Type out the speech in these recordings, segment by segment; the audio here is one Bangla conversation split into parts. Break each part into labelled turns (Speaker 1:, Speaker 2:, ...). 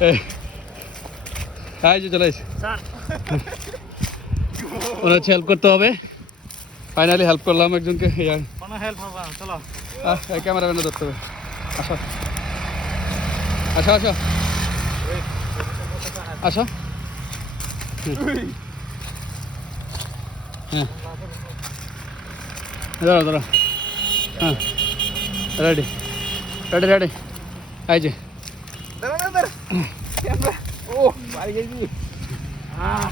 Speaker 1: এই। যে চলে ওনার হচ্ছে হেল্প করতে হবে। ফাইনালি হেল্প করলাম একজনকে এই আর।
Speaker 2: কোনো হেল্প হবে না চলো।
Speaker 1: আহ, এই ক্যামেরাম্যানে ধরতে হবে। আসো। আসো আসো। আসো। হ্যাঁ। দাঁড়াও দাঁড়াও হ্যাঁ। রেডি রেডি রেডি এই যে।
Speaker 2: ও, বাড়ি আহ।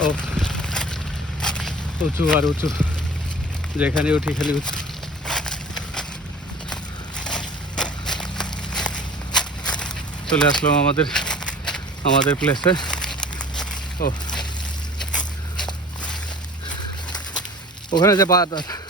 Speaker 1: ও, উঁচু আর উঁচু। যেখানে উঠি খালি উঁচু। চলে আসলাম আমাদের আমাদের প্লেসে ও। ওখানে যে বা-